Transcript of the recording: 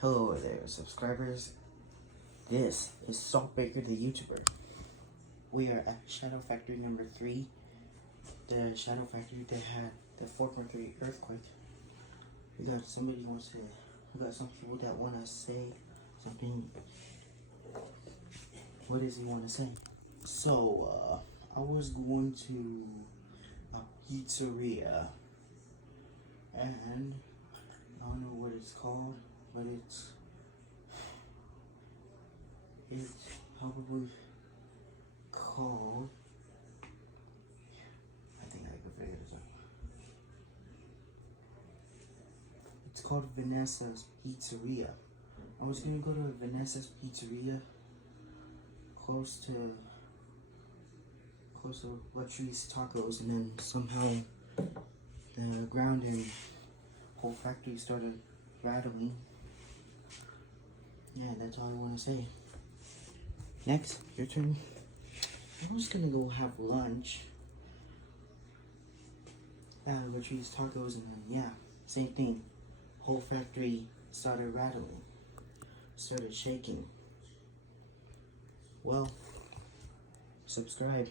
Hello there, subscribers. This is Salt Baker, the YouTuber. We are at Shadow Factory number 3. The Shadow Factory that had the 4.3 earthquake. We got some people that want to say something. What does he want to say? So, I was going to a pizzeria, and I don't know what it's called, but it's probably called, I think I could figure this out. It's called Vanessa's Pizzeria. I was gonna go to Vanessa's Pizzeria close to Luxury's Tacos, and then somehow the ground and whole factory started rattling. Yeah, that's all I want to say. Next, your turn. I was gonna go have lunch at Luxury's Tacos, and then yeah, same thing. Whole factory started rattling, started shaking. Well, subscribe.